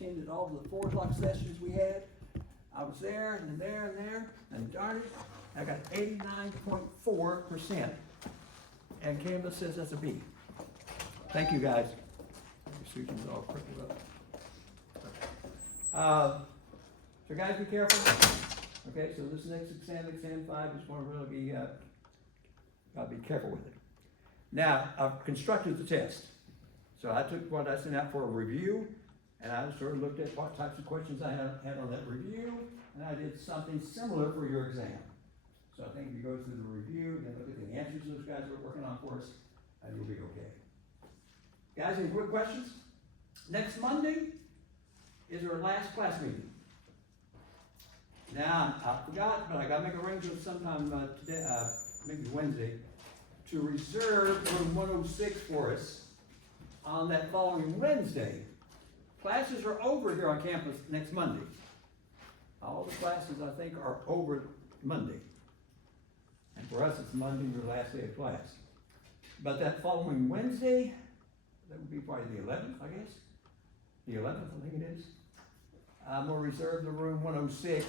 attended all of the 4 o'clock sessions we had. I was there and there and there, and darn it, I got 89.4%. And Canvas says that's a B. Thank you, guys. Susan's all crippled up. So guys, be careful. Okay, so this next exam 5, just want to really be, gotta be careful with it. Now, I've constructed the test. So I took what I sent out for a review, and I sort of looked at what types of questions I had on that review, and I did something similar for your exam. So I think if you go through the review and look at the answers those guys are working on for us, you'll be okay. Guys, any quick questions? Next Monday is our last class meeting. Now, I forgot, but I gotta make arrangements sometime today, maybe Wednesday, to reserve room 106 for us on that following Wednesday. Classes are over here on campus next Monday. All the classes, I think, are over Monday. And for us, it's Monday, your last day of class. But that following Wednesday, that would be probably the 11th, I guess. The 11th, I think it is. I'm gonna reserve the room 106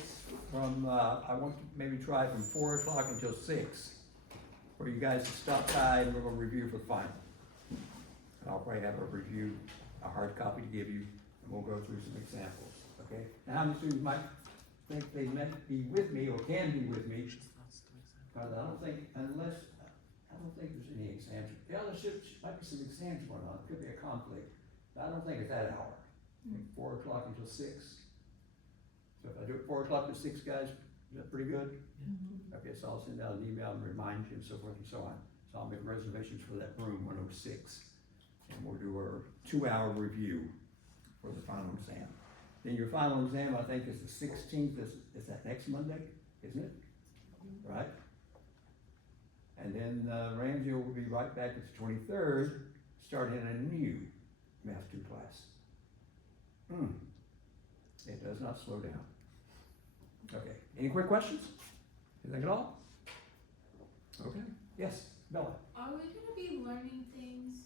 from, I want to maybe try from 4 o'clock until 6, for you guys to stop by and we're gonna review for the final. I'll probably have a review, a hard copy to give you, and we'll go through some examples, okay? Now, how many students might think they might be with me or can be with me? Because I don't think there's any exams. Yeah, there might be some exams going on, it could be a conflict, but I don't think it's that hour. I think 4 o'clock until 6. So if I do it 4 o'clock to 6, guys, is that pretty good? Mm-hmm. Okay, so I'll send out an email and remind you and so forth and so on. So I'll make reservations for that room 106. And we'll do our 2-hour review for the final exam. Then your final exam, I think, is the 16th, is that next Monday, isn't it? Mm-hmm. Right? And then Ramsey will be right back at the 23rd, starting a new Math 2 class. It does not slow down. Okay, any quick questions? Anything at all? Okay, yes, Bella. Are we gonna be learning things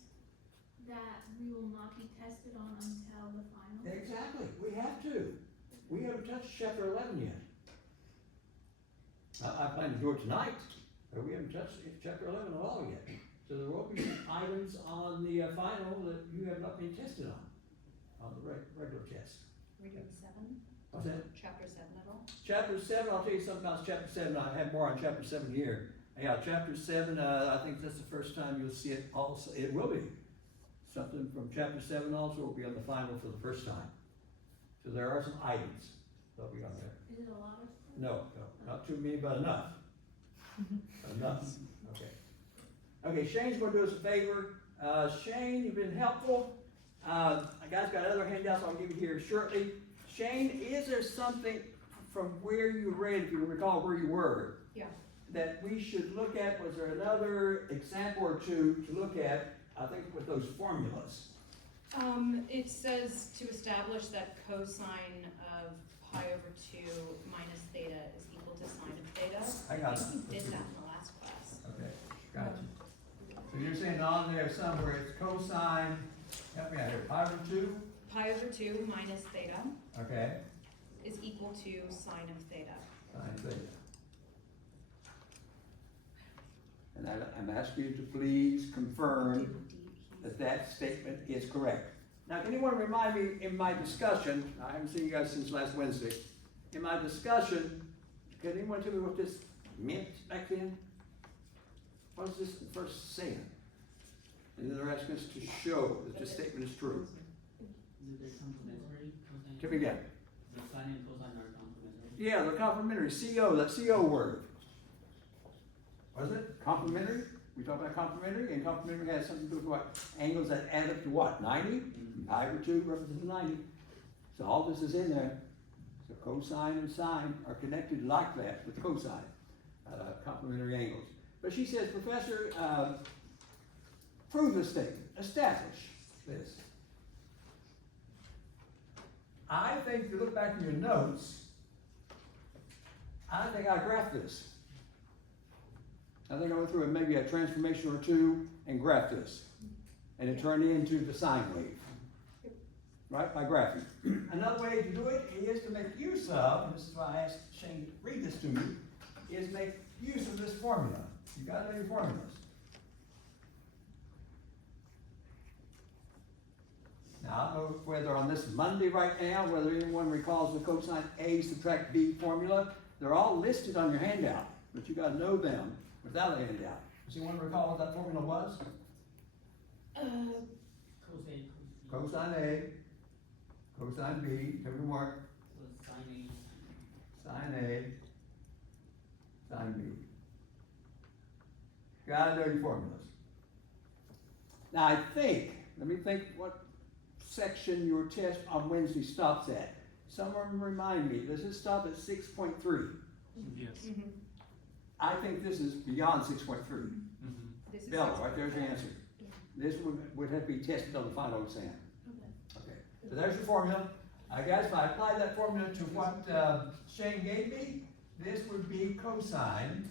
that we will not be tested on until the final? Exactly, we have to. We haven't touched chapter 11 yet. I plan to do it tonight, but we haven't touched chapter 11 at all yet. So there will be some items on the final that you have not been tested on the regular test. We're doing 7? What's that? Chapter 7 at all? Chapter 7, I'll tell you something about chapter 7. I have more on chapter 7 here. Yeah, chapter 7, I think that's the first time you'll see it also. It will be. Something from chapter 7 also will be on the final for the first time. So there are some items that'll be on there. Is it a lot of stuff? No, not too many, but enough. Enough, okay. Okay, Shane's gonna do us a favor. Shane, you've been helpful. Guys got other handouts I'll give you here shortly. Shane, is there something from where you read, if you recall where you were, Yeah. that we should look at? Was there another example or two to look at, I think, with those formulas? It says to establish that cosine of pi over 2 minus theta is equal to sine of theta. I got it. think we did that in the last class. Okay, gotcha. So you're saying on there somewhere it's cosine, help me out here, pi over 2? Pi over 2 minus theta Okay. is equal to sine of theta. Sine theta. And I'm asking you to please confirm that that statement is correct. Now, can anyone remind me in my discussion, I haven't seen you guys since last Wednesday, in my discussion, can anyone tell me what this meant back then? What is this first saying? And then they're asking us to show that this statement is true. They're complementary. Tell me again. The sine and cosine are complementary. Yeah, they're complementary. CO, that CO word. What is it? Complementary? We talk about complementary, and complementary has something to do with what? Angles that add up to what? 90? Pi over 2 represents 90. So all this is in there. So cosine and sine are connected like that with cosine, complementary angles. But she says, Professor, prove this statement. Establish this. I think if you look back in your notes, I think I graphed this. I think I went through maybe a transformation or two and graphed this. And it turned into the sine wave. right, by graphing. Another way to do it is to make use of, and this is why I asked Shane to read this to me, is make use of this formula. You gotta know your formulas. Now, I don't know whether on this Monday right now, whether anyone recalls the cosine A subtract B formula. They're all listed on your handout, but you gotta know them without a handout. Does anyone recall what that formula was? Cosine, Cosine A, cosine B, tell me more, so sine sine A, sine B. Gotta know your formulas. Now, I think, let me think what section your test on Wednesday stops at. Someone remind me, does it stop at 6.3? Yes. Mhm. I think this is beyond 6.3. Mm-hmm. This is Bella, six- right there's your answer. Yeah. This would have to be tested on the final exam. Okay. Okay, so there's your formula. Guys, if I apply that formula to what Shane gave me, this would be cosine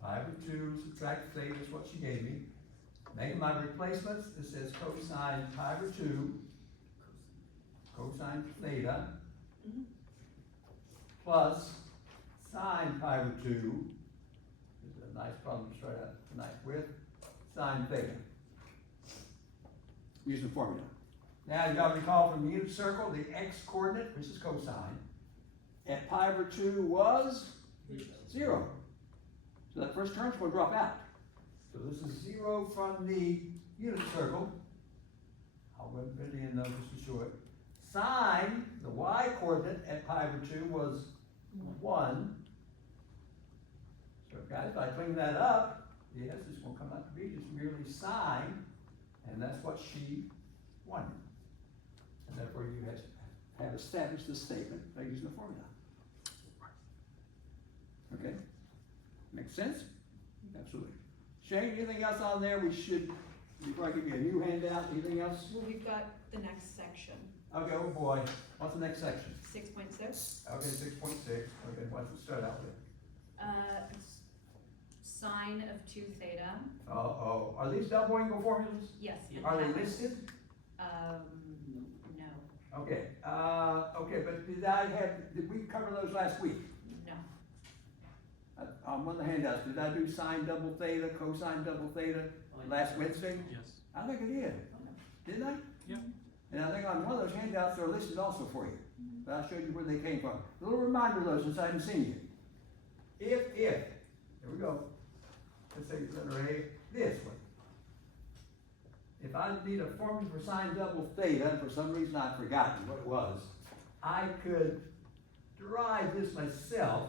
pi over 2 subtract theta is what she gave me. Making my replacements, it says cosine pi over 2 cosine theta Mhm. plus sine pi over 2. This is a nice problem to start out tonight with. Sine theta. Using the formula. Now you gotta recall from the unit circle, the x coordinate, which is cosine, at pi over 2 was 0. So that first term's gonna drop out. So this is 0 from the unit circle. I'll go ahead and put it in though just to show it. Sine, the y coordinate at pi over 2 was 1. So guys, if I clean that up, yes, it's gonna come out to be just merely sine, and that's what she wanted. And therefore you have established this statement by using the formula. Okay? Makes sense? Absolutely. Shane, anything else on there we should, before I give you a new handout, anything else? Well, we've got the next section, Okay, oh boy, what's the next section? 6.6. Okay, 6.6, okay, what's it start out with? Sine of 2 theta, Are these double angle formulas? yes. and Are they half. listed? No, Okay, but did we cover those last week? no. On one of the handouts, did I do sine double theta, cosine double theta last Wednesday? Yes. I think I did. Didn't I? Yeah. And I think on one of those handouts, they're listed also for you. But I'll show you where they came from. A little reminder of those since I haven't seen you. Here we go. Let's say letter A, this one. If I need a formula for sine double theta, and for some reason I've forgotten what it was, I could derive this myself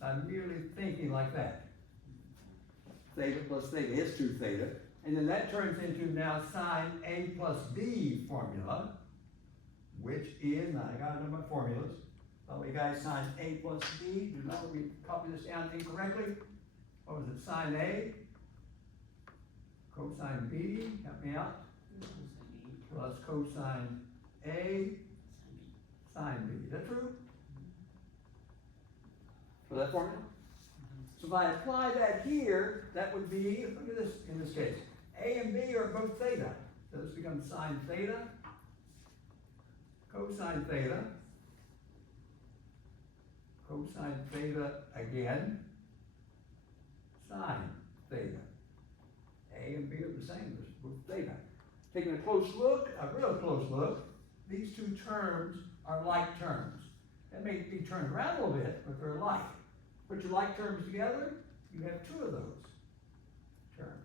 by merely thinking like that. Theta plus theta is 2 theta. And then that turns into now sine A plus B formula, which is, now I gotta know my formulas. By the way, guys, sine A plus B, do not let me copy this down incorrectly. What was it, sine A, cosine B, help me out, plus cosine A, sine B. Is that true? For that formula? So if I apply that here, that would be, look at this in this case. A and B are both theta. So this becomes sine theta, cosine theta, cosine theta again, sine theta. A and B are the same, they're both theta. Taking a close look, a real close look, these two terms are like terms. That may be turned around a little bit, but they're like. Put your like terms together, you have 2 of those terms.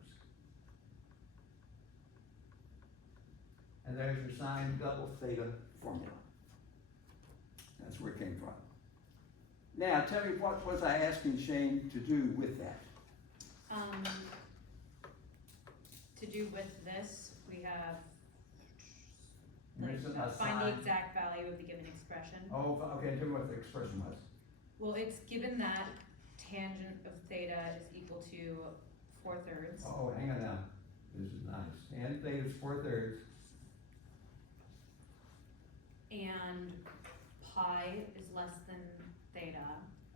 And there's your sine double theta formula. That's where it came from. Now, tell me, what was I asking Shane to do with that? To do with this, we have, There's a find the sine. exact value of the given expression. Oh, okay, tell me what the expression was. Well, it's given that tangent of theta is equal to 4/3. Oh, hang on now. This is nice. And theta is 4/3. And pi is less than theta,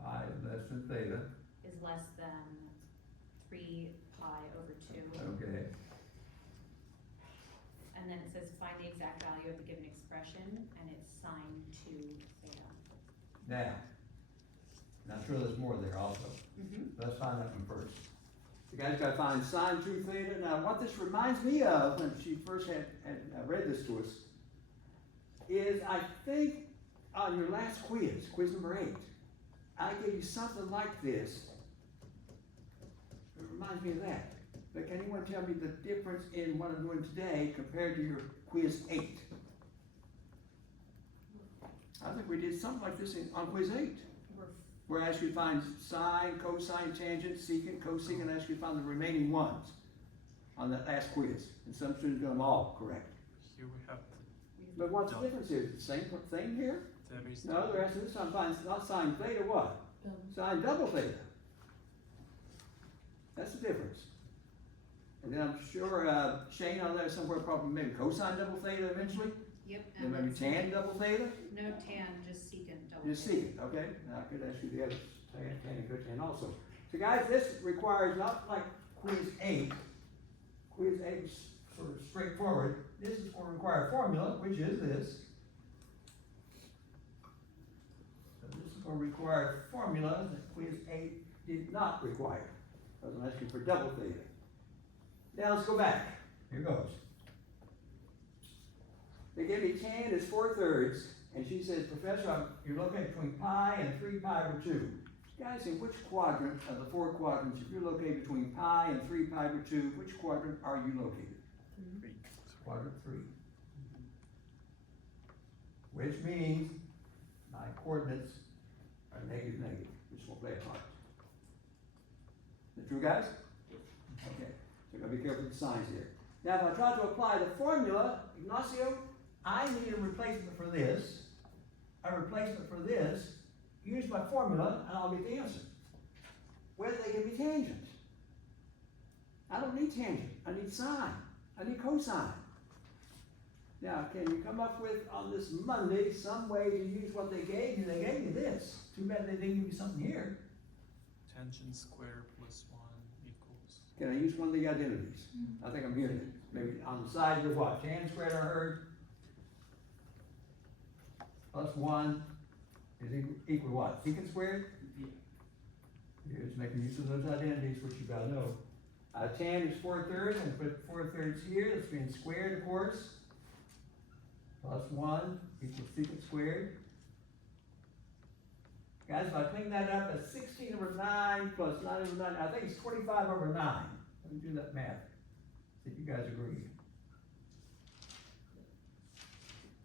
Pi less than theta. is less than 3 pi over 2. Okay. and then it says find the exact value of the given expression, and it's sine two theta. Now, and I'm sure there's more there also. Mm-hmm. Let's find that one first. You guys gotta find sine 2 theta. Now, what this reminds me of, when she first had read this to us, is I think on your last quiz, quiz number 8, I gave you something like this. It reminds me of that. But can anyone tell me the difference in what I'm doing today compared to your quiz 8? I think we did something like this on quiz 8. Where I asked you to find sine, cosine, tangent, secant, cosecant, I asked you to find the remaining ones on that last quiz. And some students got them all correct. Here we have But what's the difference here? Is it the same thing here? there is No, they're asking this time find not sine theta what? Sine double theta. That's the difference. And then I'm sure Shane on there somewhere probably maybe cosine double theta eventually. Yep. Then maybe tan double theta. No tan, just secant double. You see it, okay? Now I could ask you the other tan and cosine also. So guys, this requires not like quiz 8. Quiz 8 is sort of straightforward. This is going to require a formula, which is this. So this is going to require a formula that quiz 8 did not require. Because I'm asking for double theta. Now let's go back. Here goes. They give me tan is 4/3, and she says, Professor, you're located between pi and 3 pi over 2. Guys, in which quadrant of the 4 quadrants, if you're located between pi and 3 pi over 2, which quadrant are you located? Quadrant 3. Which means my coordinates are negative, negative, which will play a part. Is that true, guys? Okay, so gotta be careful with the signs here. Now, if I try to apply the formula, Ignacio, I need a replacement for this, use my formula, and I'll get the answer. Whether they give me tangent. I don't need tangent, I need sine, I need cosine. Now, can you come up with, on this Monday, some way to use what they gave you? They gave you this. Too bad they didn't give you something here. tangent square plus 1 equals. Can I use one of the identities? I think I'm hearing it. Maybe on the side of what? Tan squared, I heard. Plus 1 is equal to what? Secant squared? Here's making use of those identities, which you gotta know. Tan is 4/3, and put 4/3 here. That's being squared, of course. Plus 1 equals secant squared. Guys, if I clean that up, that's 16 over 9 plus 9 over 9. I think it's 25 over 9. Let me do that math. See if you guys agree.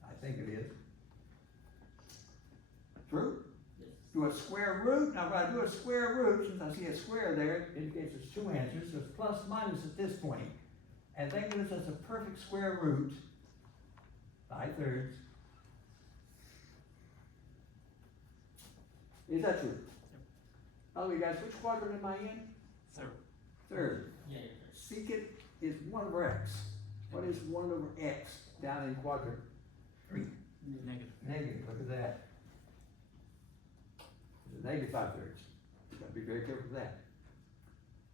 I think it is. True? Yes. Do a square root. Now, if I do a square root, since I see a square there, it indicates there's 2 answers. So it's plus minus at this point. And thank goodness that's a perfect square root. 5/3. Is that true? By the way, guys, which quadrant am I in? Third. Third. Yeah, Secant is 1 over x. What is 1 over x down in quadrant 3? Negative. Negative, look at that. It's a negative 5/3. You gotta be very careful with that.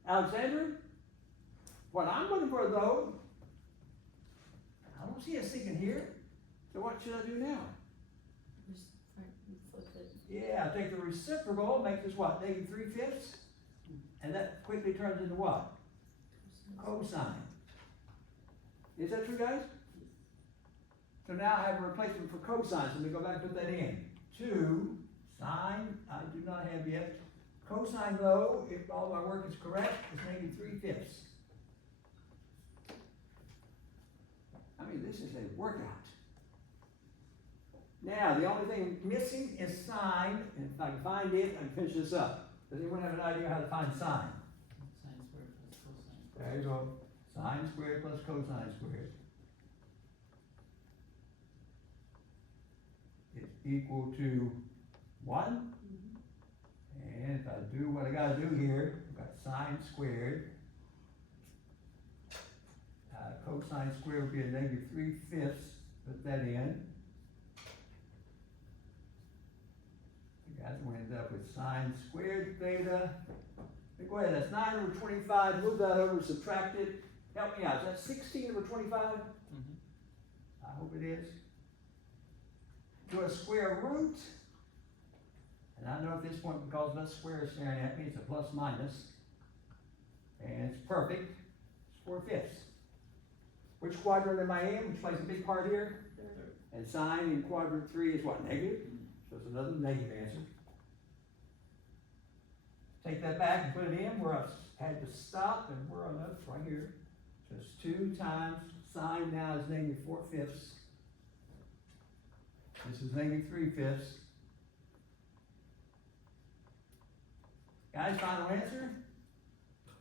Alexander, what I'm looking for though, I don't see a secant here. So what should I do now? Yeah, I take the reciprocal, make this what, negative 3/5? And that quickly turns into what? Cosine. Is that true, guys? So now I have a replacement for cosine, so let me go back and put that in. 2, sine, I do not have yet. Cosine though, if all my work is correct, is negative 3/5. I mean, this is a workout. Now, the only thing missing is sine, and if I can find it, I can finish this up. Does anyone have an idea how to find sine? sine squared plus cosine. There you go. Sine squared plus cosine squared is equal to 1. And if I do what I gotta do here, I've got sine squared. Cosine squared would be a negative 3/5. Put that in. You guys will end up with sine squared theta. Go ahead, that's 9 over 25. Move that over, subtract it. Help me out. Is that 16 over 25? I hope it is, to a square root. And I know at this point, because that square is staring at me, it's a plus minus. And it's perfect, it's 4/5. Which quadrant am I in, which plays a big part here? And sine in quadrant 3 is what, negative? So it's another negative answer. Take that back and put it in where I had to stop, and where on that's right here. So it's 2 times sine now is negative 4/5. This is negative 3/5. Guys, final answer?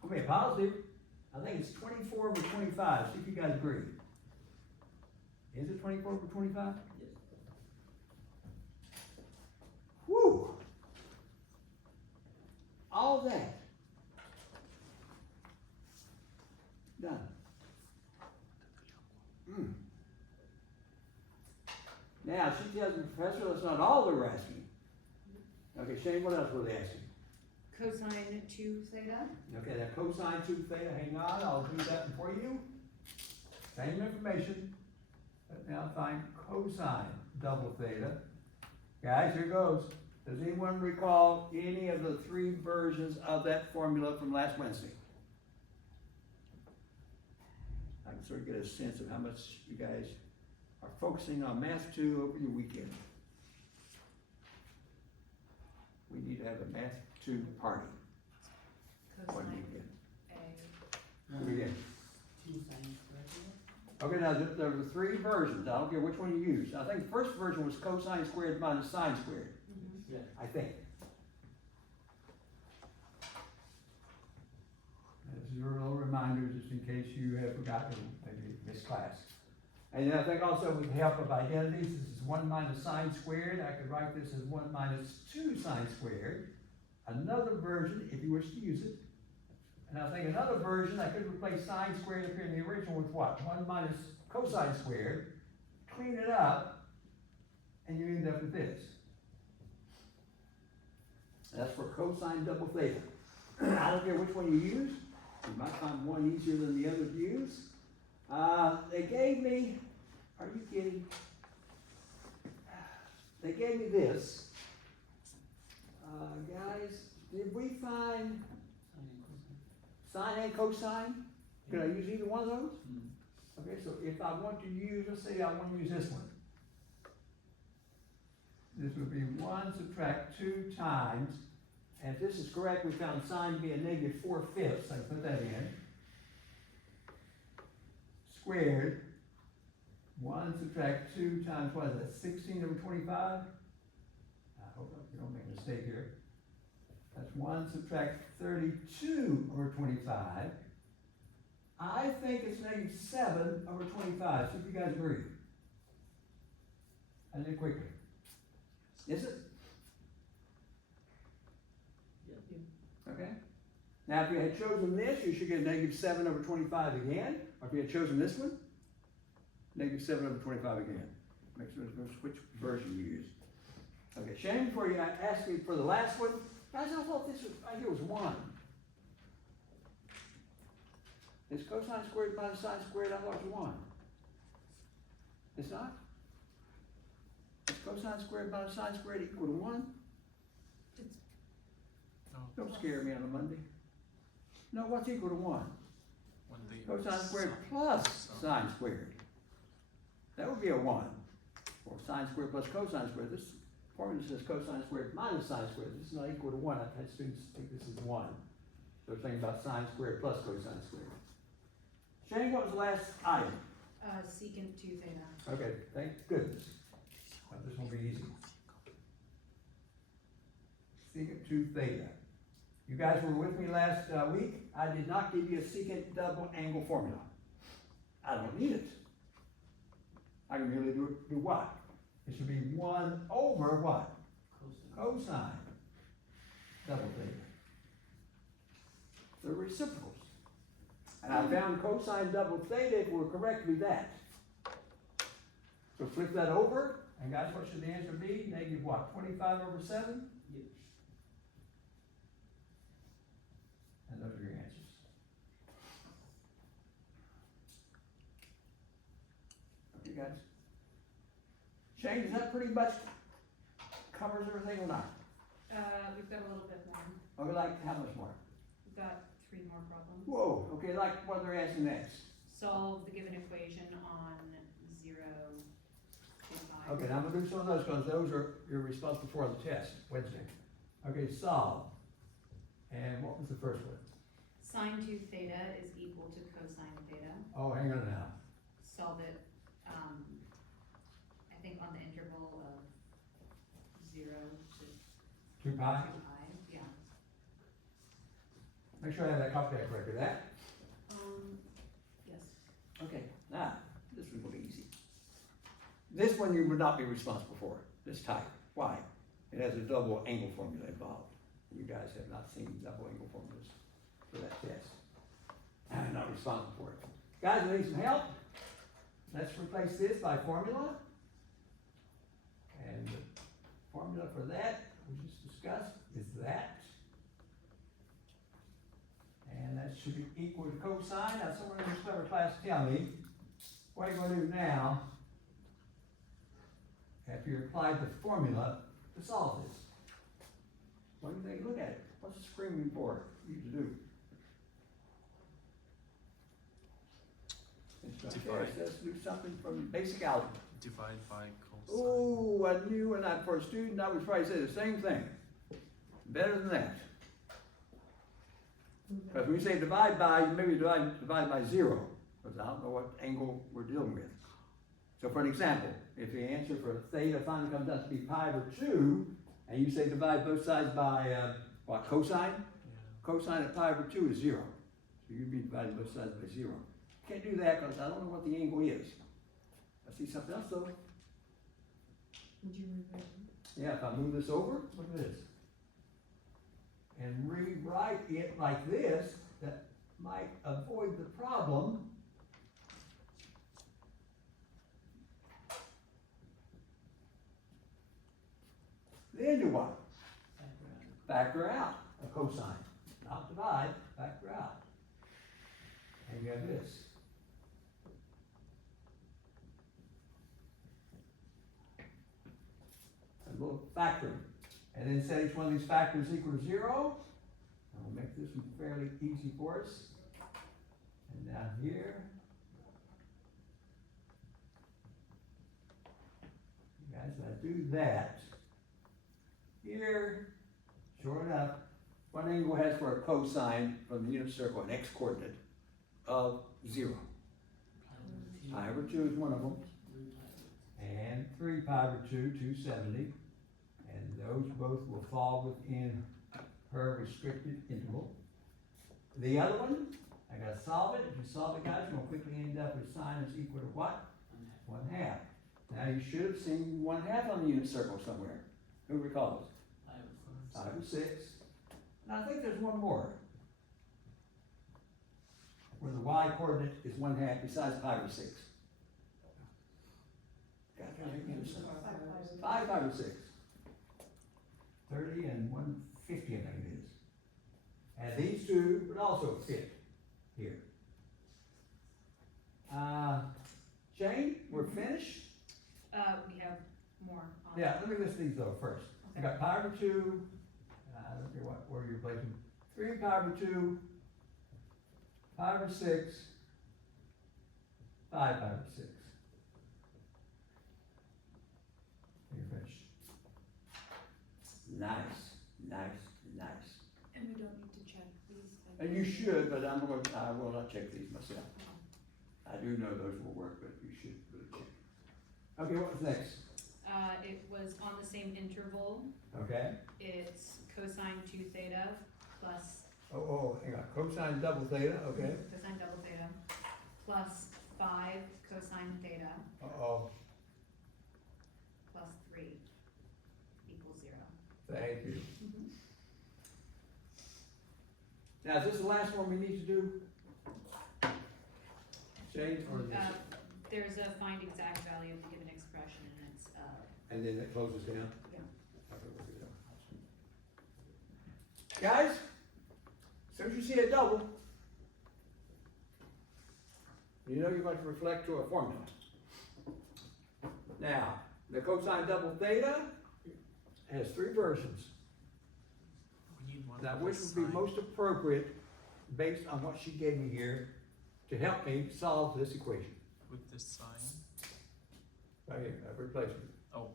Okay, positive. I think it's 24 over 25. See if you guys agree. Is it 24 over 25? Yes. Whew. All that. Done. Now, she tells the professor that's not all they're asking. Okay, Shane, what else were they asking? Cosine 2 theta. Okay, that cosine 2 theta, hang on, I'll do that for you. Same information, but now find cosine double theta. Guys, here goes. Does anyone recall any of the 3 versions of that formula from last Wednesday? I can sort of get a sense of how much you guys are focusing on Math 2 over your weekend. We need to have a Math 2 party. One Cosine weekend. A. Do it again. 2 sine squared theta. Okay, now there were 3 versions. I don't care which one you use. I think the first version was cosine squared minus sine squared. Yeah. I think. As your little reminder, just in case you have forgotten, maybe this class. And then I think also with the help of identities, this is 1 minus sine squared. I could write this as 1 minus 2 sine squared. Another version, if you wish to use it. And I think another version, I could replace sine squared up here in the original with what? 1 minus cosine squared. Clean it up, and you end up with this. That's for cosine double theta. I don't care which one you use. You might find one easier than the other to use. They gave me, are you kidding? They gave me this. Guys, did we find Sine and cosine. sine and cosine? Could I use either one of those? Mm. Okay, so if I want to use, let's say I want to use this one. This would be 1 subtract 2 times, and if this is correct, we found sine to be a negative 4/5, so I put that in. Squared, 1 subtract 2 times, what is that, 16 over 25? I hope you don't make a mistake here. That's 1 subtract 32 over 25. I think it's negative 7 over 25, see if you guys agree. I did it quickly. Is it? Yeah. Okay. Now, if you had chosen this, you should get negative 7 over 25 again. Or if you had chosen this one, negative 7 over 25 again. Makes no difference which version you use. Okay, Shane, before you ask me for the last one, guys, I thought this was, right here was 1. Is cosine squared minus sine squared? I thought it was 1. It's not? Is cosine squared minus sine squared equal to 1? No, Don't scare me on a Monday. No, what's equal to 1? when they. Cosine squared plus sine squared. That would be a 1. Or sine squared plus cosine squared. This formula says cosine squared minus sine squared. This is not equal to 1. I've had students think this is 1. So they're thinking about sine squared plus cosine squared. Shane, what was the last item? Secant 2 theta. Okay, thank goodness. This won't be easy. Secant 2 theta. You guys were with me last week. I did not give you a secant double angle formula. I don't need it. I can merely do what? It should be 1 over what? Cosine. Cosine double theta. They're reciprocals. And I found cosine double theta if we're correctly that. So flip that over, and guys, what should the answer be? Negative what? 25 over 7? Yes. And those are your answers. Okay, guys? Shane, does that pretty much covers everything or not? We've got a little bit more. Or like, how much more? We've got 3 more problems. Whoa, okay, like what they're asking next. Solve the given equation on 0, 2, 5. Okay, now I'm gonna do some of those, because those are, you're responsible for the test, Wednesday. Okay, solve. And what was the first one? Sine 2 theta is equal to cosine theta. Oh, hang on now. Solve it, I think on the interval of 0 to 2 pi? 2 pi, yeah. Make sure I have that calculator correctly, that? Yes. Okay, now, this one will be easy. This one you would not be responsible for, this type. Why? It has a double angle formula involved. You guys have not seen double angle formulas for that test. I'm not responsible for it. Guys, need some help? Let's replace this by formula. And the formula for that, we just discussed, is that. And that should be equal to cosine. Now, someone in this clever class tell me, what are you gonna do now after you applied the formula to solve this? What do you think? Look at it. What's the screen for you to do? It's right there. It says do something from basic algebra. Divide by cosine. Oh, I knew, and for a student, I would probably say the same thing. Better than that. Because when you say divide by, you maybe divide by 0, because I don't know what angle we're dealing with. So for an example, if the answer for theta finally comes out to be pi over 2, and you say divide both sides by, what, cosine? Yeah. Cosine of pi over 2 is 0. So you'd be dividing both sides by 0. Can't do that because I don't know what the angle is. I see something else though. Would you move it? Yeah, if I move this over, look at this. And rewrite it like this, that might avoid the problem. Then do what? Factor out a cosine. Not divide, factor out. And you have this. A little factoring. And then set each one of these factors equal to 0. And we'll make this one fairly easy for us. And down here. You guys, when I do that, here, sure enough, one angle has for a cosine from the unit circle an x-coordinate of 0. Pi over 2 is one of them. And 3 pi over 2, 270. And those both will fall within her restricted interval. The other one, I gotta solve it. If you solve it, guys, you're gonna quickly end up with sine is equal to what? 1/2. Now you should have seen 1/2 on the unit circle somewhere. Who recalls? 5 over 6. And I think there's one more. Where the y coordinate is 1/2 besides pi over 6. Got to make it 5 pi over 6. 30 and 150, I think it is. And these two would also fit here. Jane, we're finished? We have more on. Yeah, let me list these though first. I got pi over 2, I don't care what order you're placing. 3 pi over 2, pi over 6, 5 pi over 6. And you're finished. Nice, nice, nice. And we don't need to check these. And you should, but I will not check these myself. I do know those will work, but you should really check. Okay, what was next? It was on the same interval. Okay. It's cosine 2 theta plus Hang on, cosine double theta, okay. cosine double theta plus 5 cosine theta Uh-oh, plus 3 equals 0. thank you. Now, is this the last one we need to do? Change or this? There's a find exact value of the given expression, and it's And then it closes down? Yeah. Okay, we'll do that. Guys, as soon as you see a double, you know you're going to reflect to a formula. Now, The cosine double theta has three versions. We need one Now, with which the would be sign. most appropriate based on what she gave me here to help me solve this equation? With this sign, Right here, a replacement. oh.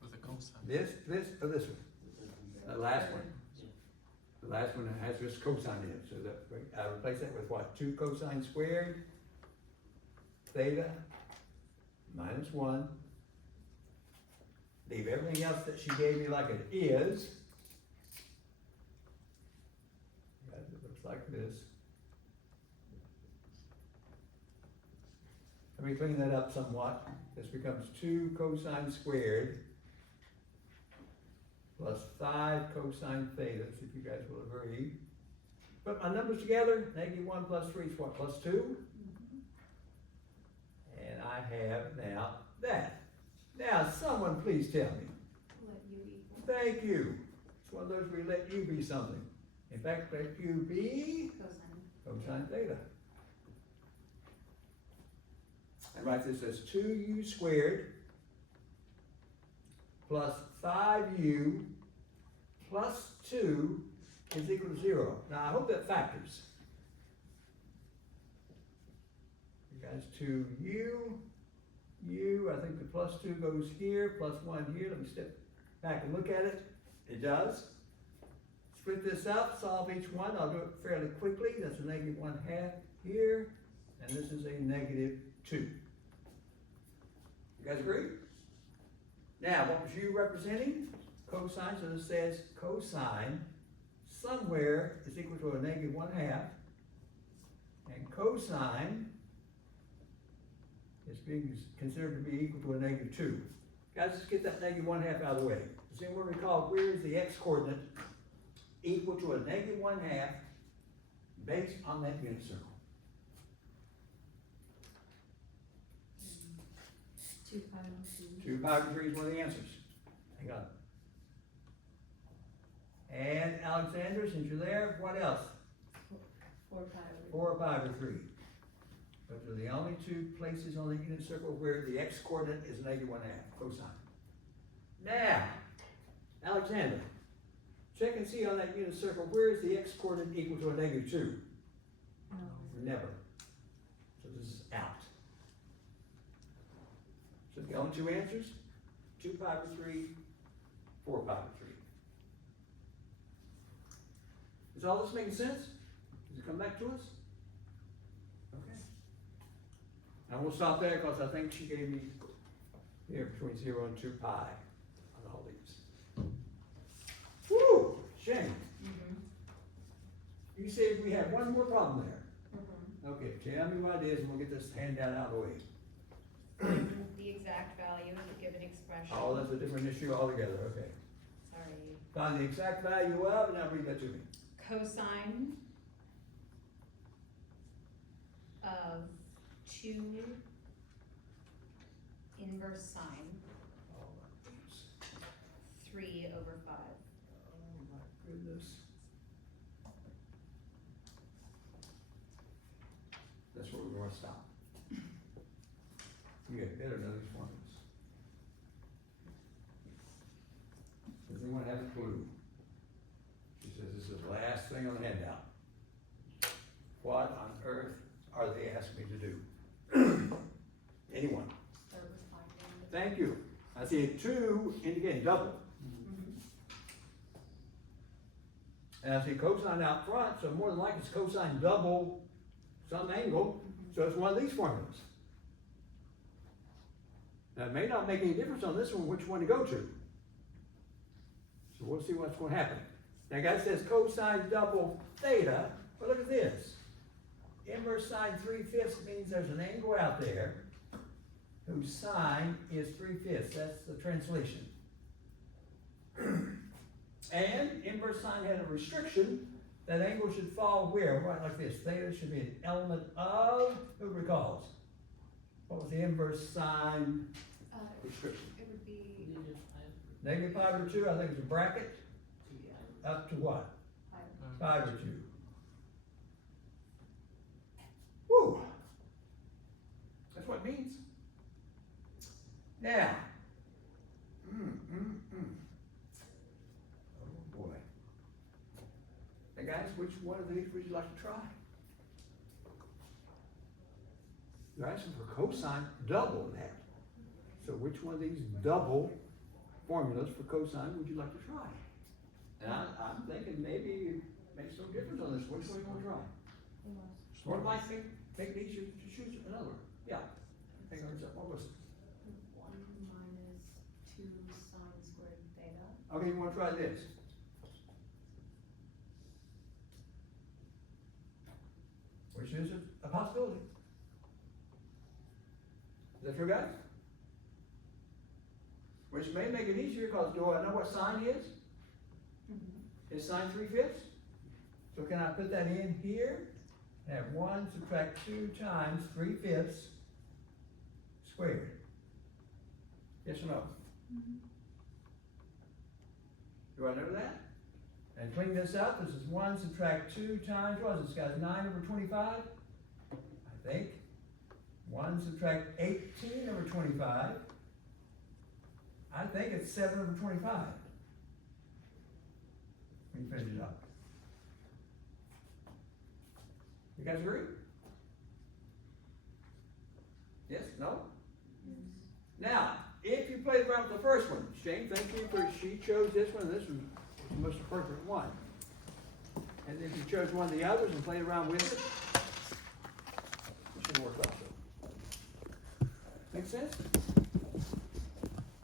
With a cosine. This, or this one? The last one. The last one has just cosine in it, so that, I replace that with what, 2 cosine squared, theta, minus 1. Leave everything else that she gave me like it is. Guys, it looks like this. Let me clean that up somewhat. This becomes 2 cosine squared plus 5 cosine theta, see if you guys will agree. Put my numbers together, -1 plus 3 is what, plus 2? And I have now that. Now, someone please tell me. Let you equal. Thank you. It's one of those where you let u be something. In fact, let u be cosine theta. I write this as 2u squared plus 5u plus 2 is equal to 0. Now, I hope that factors. You guys, 2u, I think the plus 2 goes here, plus 1 here. Let me step back and look at it. It does. Split this up, solve each one. I'll do it fairly quickly. That's a -1/2 here, and this is a -2. You guys agree? Now, what was u representing? Cosine, so this says cosine somewhere is equal to a -1/2, and cosine is being considered to be equal to a -2. Guys, let's get that -1/2 out of the way. Does anyone recall where is the x-coordinate equal to a -1/2 based on that unit circle? 2 pi over 2. 2 pi over 3 is one of the answers. Hang on. And Alexander, since you're there, what else? 4 pi over 4 pi over 3. Those are the only 2 places on the unit circle where the x-coordinate is -1/2, cosine. Now, Alexander, check and see on that unit circle, where is the x-coordinate equal to a -2? No. Never. So this is out. So the only 2 answers, 2 pi over 3, 4 pi over 3. Is all this making sense? Does it come back to us? Okay. And we'll stop there because I think she gave me here between 0 and 2 pi on all these. Woo! Shame. You said we have one more problem there. Okay, tell me what it is and we'll get this handout out of the way. The exact value of a given expression. Oh, that's a different issue altogether, okay. Sorry. Find the exact value of, and now read that to me. Cosine of 2 inverse sine Oh my goodness. 3 over 5. Oh my goodness. That's where we're gonna stop. You get better know these formulas. Does anyone have a clue? She says this is the last thing on the handout. What on earth are they asking me to do? Anyone? Start with finding. Thank you. I see 2 indicating double. And I see cosine out front, so more than likely it's cosine double some angle, so it's one of these formulas. Now, it may not make any difference on this one which one to go to. So we'll see what's going to happen. Now, guys, it says cosine double theta, but look at this. Inverse sine 3/5 means there's an angle out there whose sine is 3/5. That's the translation. And inverse sine had a restriction. That angle should fall where? Right like this. Theta should be an element of, who recalls? What was the inverse sine restriction? It would be -5/2, I think it's a bracket, up to what? 5/2. Woo! That's what it means. Now, oh boy. Hey guys, which one of these would you like to try? You're asking for cosine double that. So which one of these double formulas for cosine would you like to try? And I'm thinking maybe it makes no difference on this. Which one you want to try? Or it might make it easier to choose another one. Yeah. Hang on a second. What was it? 1 minus 2 sine squared theta. Okay, you want to try this? Which is a possibility. Is that true, guys? Which may make it easier because do I know what sine is? Is sine 3/5? So can I put that in here? Have 1 subtract 2 times 3/5 squared. Yes or no? Do I know that? And clean this up. This is 1 subtract 2 times, what is this, guys? 9/25? I think. 1 subtract 18/25. I think it's 7/25. When you finish it up. You guys agree? Yes? No? Now, if you played around with the first one, Shane, thank you for, she chose this one, and this was the most appropriate one. And if you chose one of the others and played around with it, it should work also. Make sense?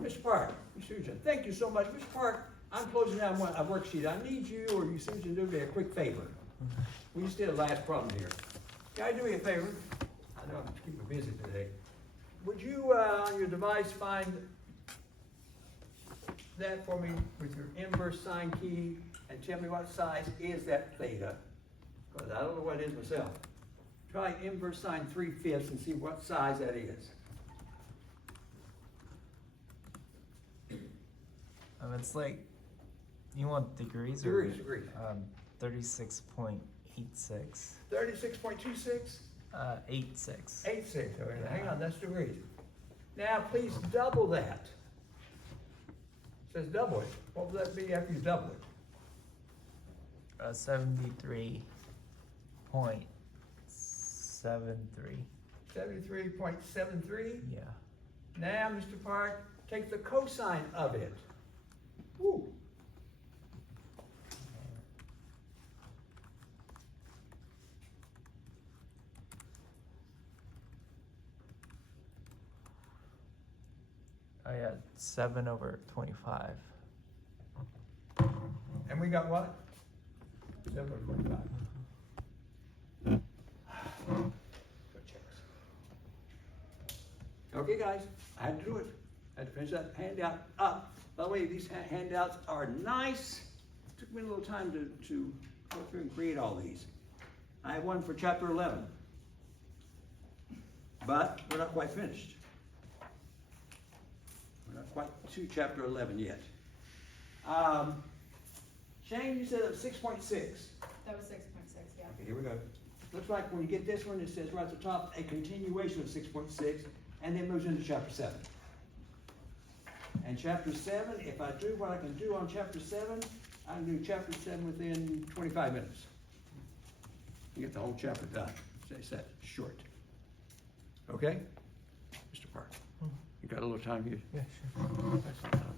Mr. Park, Ms. Susan, thank you so much. Mr. Park, I'm closing down a worksheet. I need you or you, Susan, to do me a quick favor. We just did a last problem here. Can you do me a favor? I know I'm keeping busy today. Would you, on your device, find that for me with your inverse sine key and tell me what size is that theta? Because I don't know what it is myself. Try inverse sine 3/5 and see what size that is. It's like, you want degrees? Degrees, degrees. 36.86. 36.26? 86. 86, okay, hang on, that's degrees. Now, please double that. It says double it. What will that be after you double it? 73.73. 73.73? Yeah. Now, Mr. Park, take the cosine of it. Woo. Oh yeah, 7/25. And we got what? 7/25. Okay, guys, I had to do it. I had to finish that handout up. By the way, these handouts are nice. Took me a little time to go through and create all these. I have one for chapter 11. But we're not quite finished. We're not quite to chapter 11 yet. Shane, you said it was 6.6. That was 6.6, yeah. Okay, here we go. Looks like when you get this one, it says right at the top, a continuation of 6.6, and then moves into chapter 7. And chapter 7, if I do what I can do on chapter 7, I can do chapter 7 within 25 minutes. You get the whole chapter done. It's that short. Okay? Mr. Park, you got a little time here? Yeah, sure. Excellent.